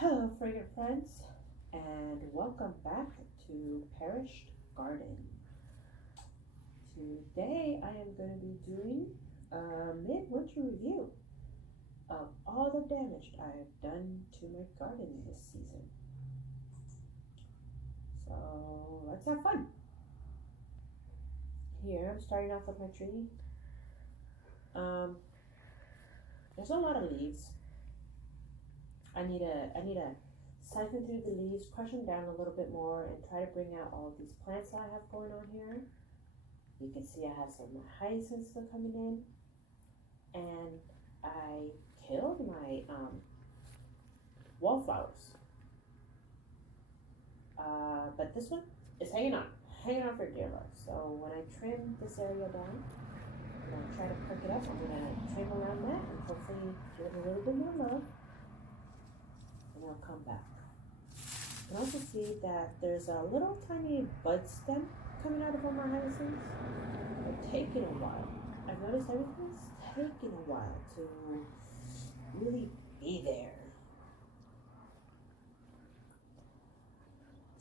Hello, fragrant friends, and welcome back to Perished Garden. Today I am going to be doing a midwinter review of all the damage I have done to my garden this season. So let's have fun. Here I'm starting off with my tree. Um, there's a lot of leaves. I need to siphon through the leaves, crush them down a little bit more, and try to bring out all of these plants I have going on here. You can see I have some hyacinths still coming in, and I killed my wallflowers. But this one is hanging on for dear life. So when I trim this area down, I'm gonna try to perk it up. I'm gonna trim around that and hopefully give it a little bit more love, and it'll come back. You can also see that there's a little tiny bud stem coming out of all my hyacinths. They're taking a while. I've noticed everything's taking a while to really be there.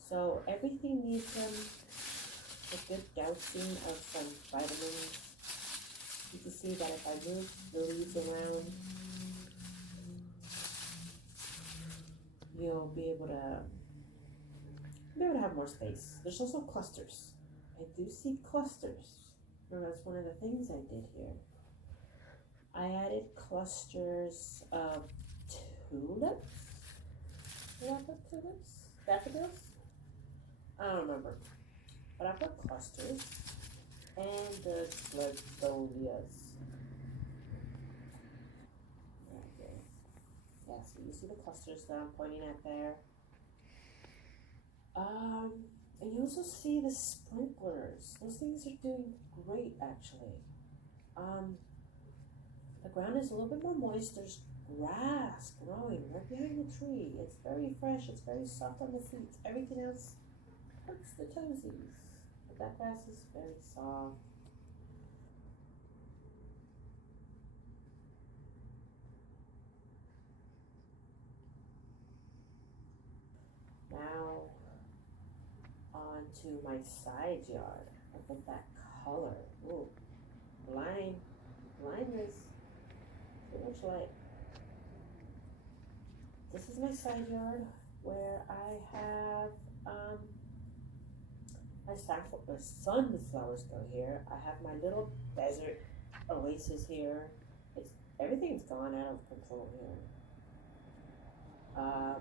So everything needs a good dousing of some vitamins. You can see that if I move the leaves around, you'll be able to have more space. There's also clusters. I do see clusters. Remember, that's one of the things I did here. I added clusters of tulips. Did I put tulips? Daffodils? I don't remember. But I put clusters and the gladstonias. Right there. Yeah, so you see the clusters that I'm pointing at there. And you also see the sprinklers. Those things are doing great actually. The ground is a little bit more moist. There's grass growing right behind the tree. It's very fresh. It's very soft on the feet. Everything else hurts the toesies. But that grass is very soft. Now onto my side yard. Look at that color. Ooh, blindness. Too much light. This is my side yard where I have my sunflowers go here. I have my little desert oasis here. It's everything's gone out of control here.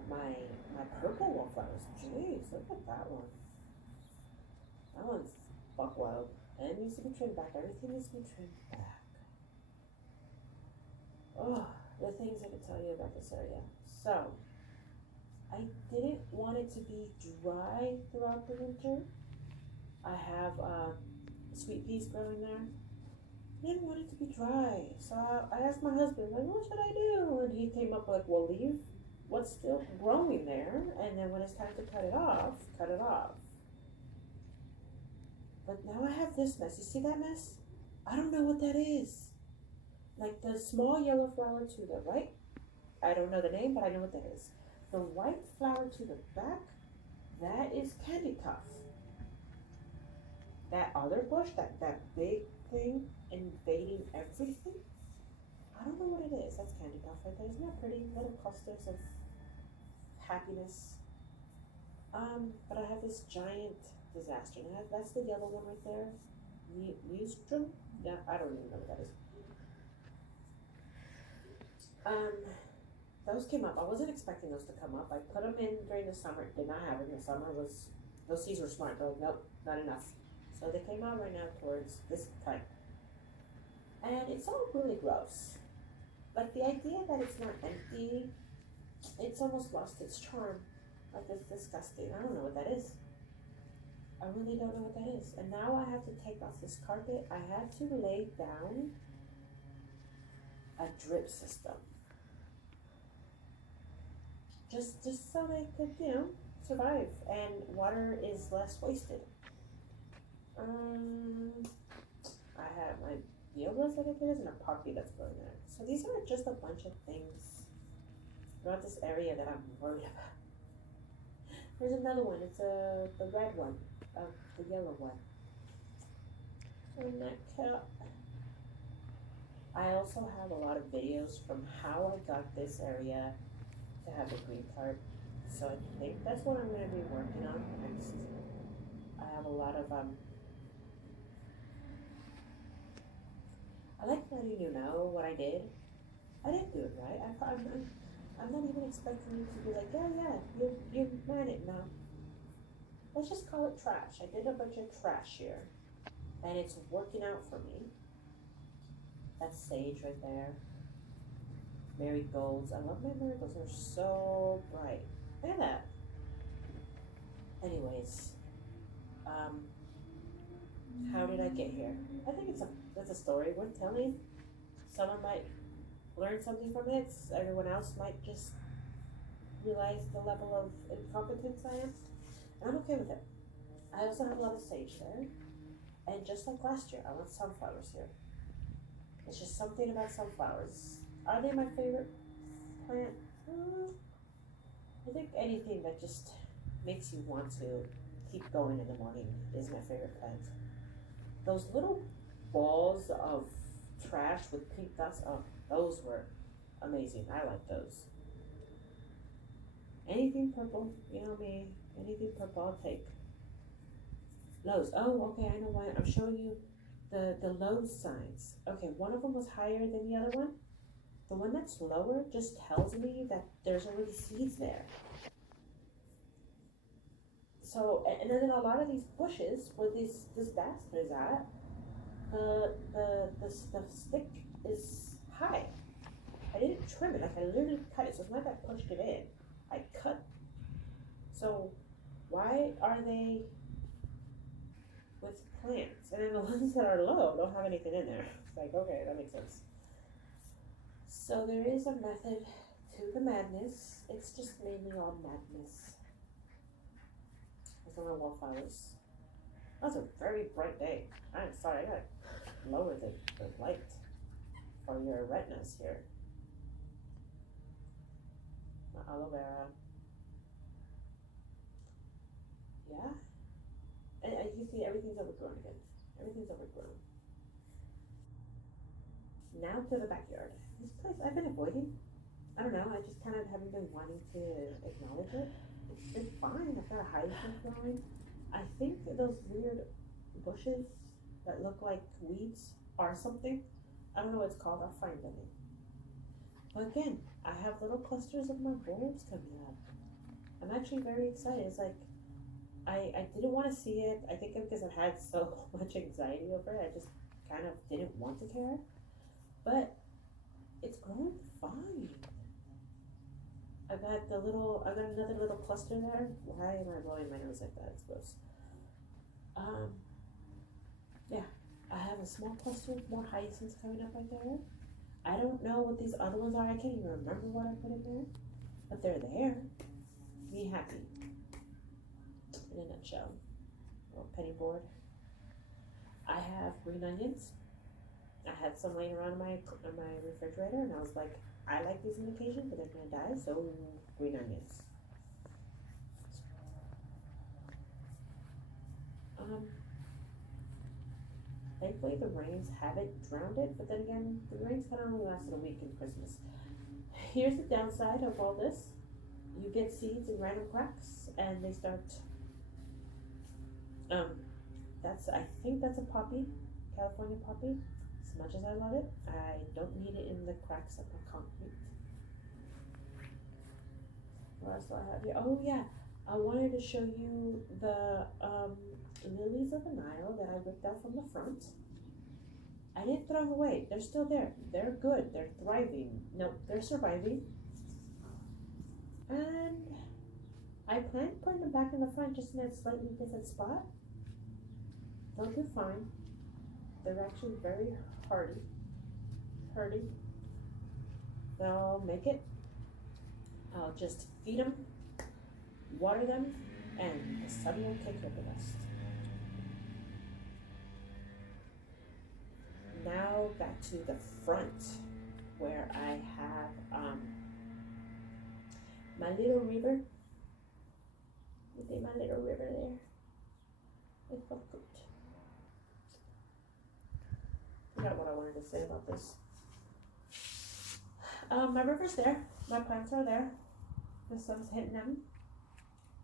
My purple wallflowers. Jeez, look at that one. That one's buck wild. And it needs to be trimmed back. Everything needs to be trimmed back. Oh, the things I could tell you about this area. So, I didn't want it to be dry throughout the winter. I have sweet peas growing there. I didn't want it to be dry. So I asked my husband, like, what should I do? And he came up like, well, leave what's still growing there. And then when it's time to cut it off, cut it off. But now I have this mess. You see that mess? I don't know what that is. Like the small yellow flower to the right. I don't know the name, but I know what that is. The white flower to the back, that is candy tuft. That other bush, that big thing invading everything, I don't know what it is. That's candy tuft right there. Isn't that pretty? Little clusters of happiness. But I have this giant disaster. And that's the yellow one right there. Neustrum? Yeah, I don't even know what that is. Those came up. I wasn't expecting those to come up. I put them in during the summer. Did not have it in the summer. Those seeds were smart. They're like, nope, not enough. So they came out right now towards this time. And it's all really gross. Like the idea that it's not empty, it's almost lost its charm. Like it's disgusting. I don't know what that is. I really don't know what that is. And now I have to take off this carpet. I had to lay down a drip system. Just so they could, survive and water is less wasted. I have my violas that I did and a poppy that's growing there. So these are just a bunch of things throughout this area that I'm worried about. There's another one. It's the red one, the yellow one. And that cat. I also have a lot of videos from how I got this area to have a green card. So I think that's what I'm going to be working on next. I have a lot of I like letting you know what I did. I didn't do it right. I'm not even expecting you to be like, yeah, you ran it now. Let's just call it trash. I did a bunch of trash here, and it's working out for me. That's sage right there. Marigolds. I love my marigolds. They're so bright. Look at that. Anyways, how did I get here? I think that's a story worth telling. Someone might learn something from it. Everyone else might just realize the level of incompetence I am. And I'm okay with it. I also have a lot of sage there. And just like last year, I want sunflowers here. It's just something about sunflowers. Are they my favorite plant? I think anything that just makes you want to keep going in the morning is my favorite plant. Those little balls of trash with pink dots, those were amazing. I like those. Anything purple, you know me, anything purple I'll take. Lows. Oh, okay, I know why. I'm showing you the low signs. Okay, one of them was higher than the other one. The one that's lower just tells me that there's already seeds there. So, and then a lot of these bushes where this bastard is at, the stick is high. I didn't trim it, like I literally cut it, so it's not that I pushed it in. I cut. So, why are they with plants? And then the ones that are low don't have anything in there. It's like, okay, that makes sense. So there is a method to the madness. It's just mainly all madness. There's no wallflowers. That was a very bright day. I'm sorry, I gotta lower the light for your retinas here. My aloe vera. Yeah. And you see everything's overgrown again. Everything's overgrown. Now to the backyard. This place I've been avoiding. I don't know, I just kind of haven't been wanting to acknowledge it. It's been fine. I've got a hyacinth growing. I think those weird bushes that look like weeds are something. I don't know what it's called. I'll find them. But again, I have little clusters of my bulbs coming up. I'm actually very excited. It's like I didn't want to see it. I think because I've had so much anxiety over it, I just kind of didn't want to care. But it's growing fine. I got another little cluster there. Why am I blowing my nose like that? It's gross. Yeah, I have a small cluster of more hyacinths coming up right there. I don't know what these other ones are. I can't even remember what I put in there, but they're there. Me happy. In a nutshell. Little penny board. I have green onions. I had some laying around in my refrigerator, and I was like, I like these on occasion, but they're gonna die, so green onions. Thankfully the rains haven't drowned it, but then again, the rains kind of only lasted a week in Christmas. Here's the downside of all this. You get seeds in random cracks, and they start, I think that's a poppy, California poppy. As much as I love it, I don't need it in the cracks of my concrete. What else do I have here? Oh yeah, I wanted to show you the lilies of the Nile that I ripped out from the front. I didn't throw them away. They're still there. They're good. They're thriving. No, they're surviving. And I plan putting them back in the front just in a slightly different spot. They'll do fine. They're actually very hardy. They'll make it. I'll just feed them, water them, and the sun will take care of the rest. Now back to the front where I have My little river. You see my little river there? It's so good. Forgot what I wanted to say about this. My river's there. My plants are there. The sun's hitting them.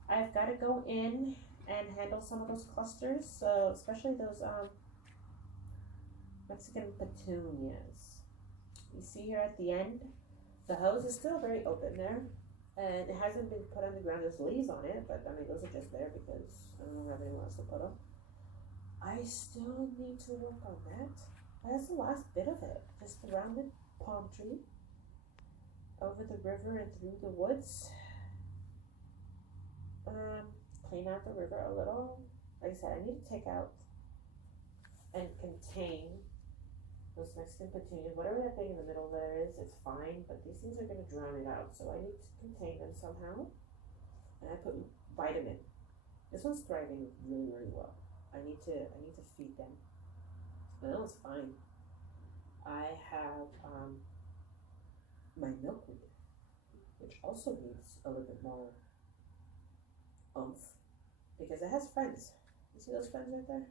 I've got to go in and handle some of those clusters, so especially those Mexican petunias. You see here at the end, the hose is still very open there, and it hasn't been put on the ground. There's leaves on it, but I mean those are just there because I don't have anywhere else to put them. I still need to work on that. That's the last bit of it, just around the palm tree, over the river and through the woods. Clean out the river a little. Like I said, I need to take out and contain those Mexican petunias. Whatever that thing in the middle there is, it's fine, but these things are going to drown it out, so I need to contain them somehow. And I put vitamin. This one's thriving really, really well. I need to feed them. But that one's fine. I have my milkweed, which also needs a little bit more oomph because it has friends. You see those friends right there?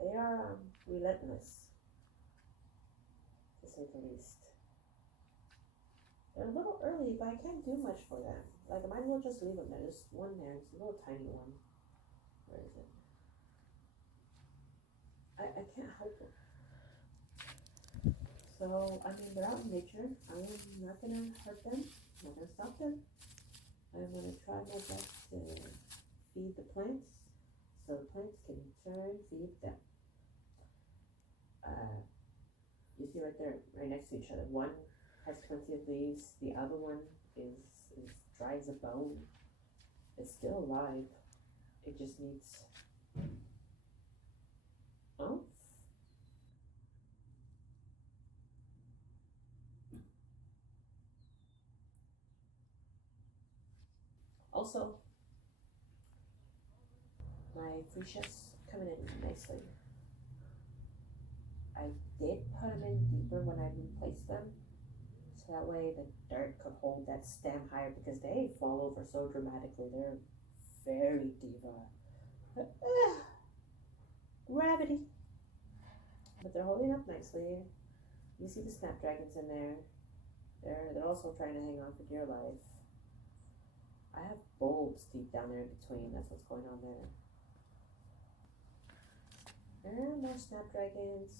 They are relentless, to say the least. They're a little early, but I can't do much for them. Like, I might as well just leave them there. There's one there. It's a little tiny one. Where is it? I can't help it. So, I mean, they're out in nature. I am not going to hurt them. I'm not going to stop them. I'm going to try my best to feed the plants so the plants can in turn feed them. You see right there, right next to each other. One has plenty of leaves. The other one is dry as a bone. It's still alive. It just needs oomph. Also, my freesias coming in nicely. I did put them in deeper when I replaced them, so that way the dirt could hold that stem higher because they fall over so dramatically. They're very diva. Gravity. But they're holding up nicely. You see the snapdragons in there. They're also trying to hang on for dear life. I have bulbs deep down there in between. That's what's going on there. And more snapdragons,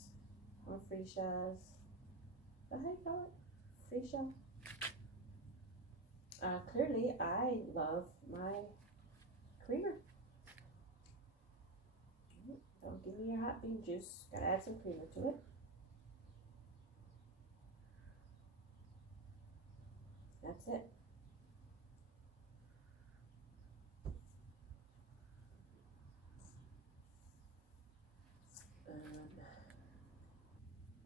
more freesias. Is that how you call it? Freesia? Clearly, I love my creamer. Don't give me your hot bean juice. Gotta add some creamer to it. That's it.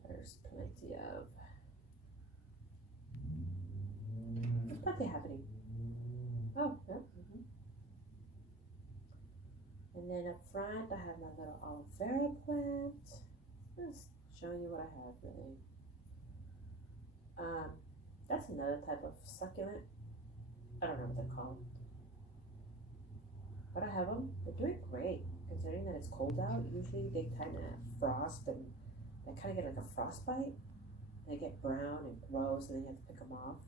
There's plenty of. There's plenty happening. Oh, yeah. And then up front, I have my little aloe vera plant. Just showing you what I have, really. That's another type of succulent. I don't know what they're called. But I have them. They're doing great, considering that it's cold out. Usually they kind of frost and they kind of get like a frostbite. They get brown and gross and then you have to pick them off.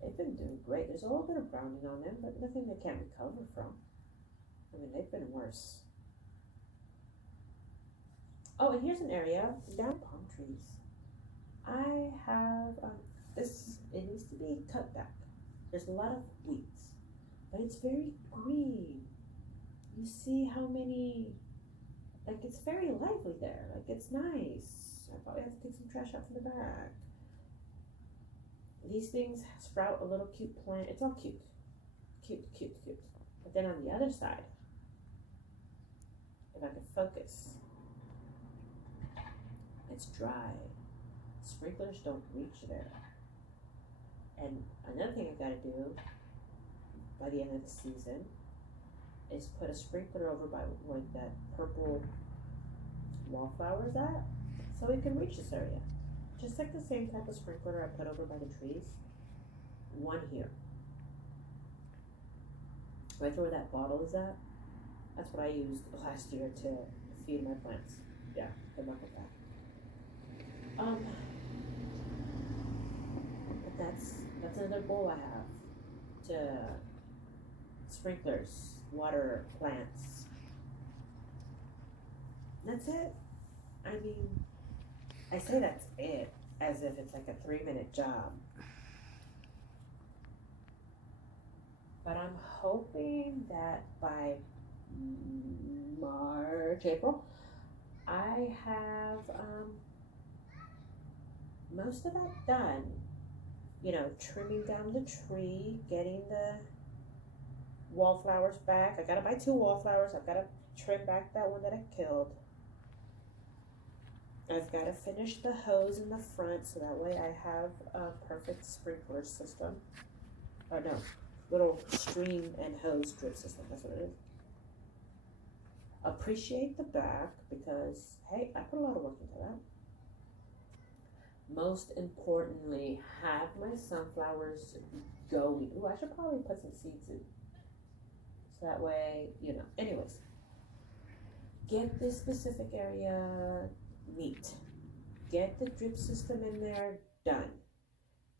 They've been doing great. There's a little bit of browning on them, but nothing they can't recover from. I mean, they've been worse. Oh, and here's an area down palm trees. I have this. It needs to be cut back. There's a lot of weeds, but it's very green. You see how many? Like it's very lively there. Like it's nice. I probably have to take some trash out from the back. These things sprout a little cute plant. It's all cute, cute, cute, cute. But then on the other side, if I could focus, it's dry. Sprinklers don't reach there. And another thing I've got to do by the end of the season is put a sprinkler over by where that purple wallflower is at, so we can reach this area. Just like the same type of sprinkler I put over by the trees. one here. Right where that bottle is at, that's what I used last year to feed my plants. Yeah, good luck with that. But that's another goal I have to sprinklers, water plants. That's it. I mean, I say that's it as if it's like a 3-minute job. But I'm hoping that by March, April, I have most of that done. You know, trimming down the tree, getting the wallflowers back. I gotta buy 2 wallflowers. I've gotta trim back that one that I killed. I've gotta finish the hose in the front so that way I have a perfect sprinkler system. Oh no, little stream and hose drip system, that's what it is. Appreciate the back because, hey, I put a lot of work into that. Most importantly, have my sunflowers going. Ooh, I should probably put some seeds in. So that way, you know. Anyways, get this specific area neat. Get the drip system in there done.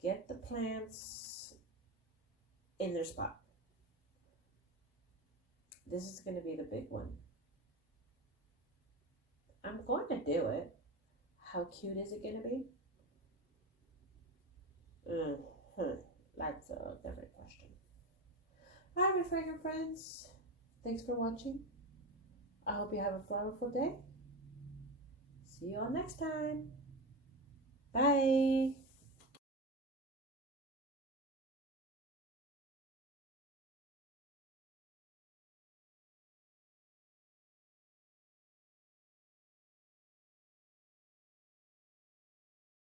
Get the plants in their spot. This is going to be the big one. I'm going to do it. How cute is it going to be? That's a different question. All right, my fragrant friends. Thanks for watching. I hope you have a flowerful day. See you all next time. Bye.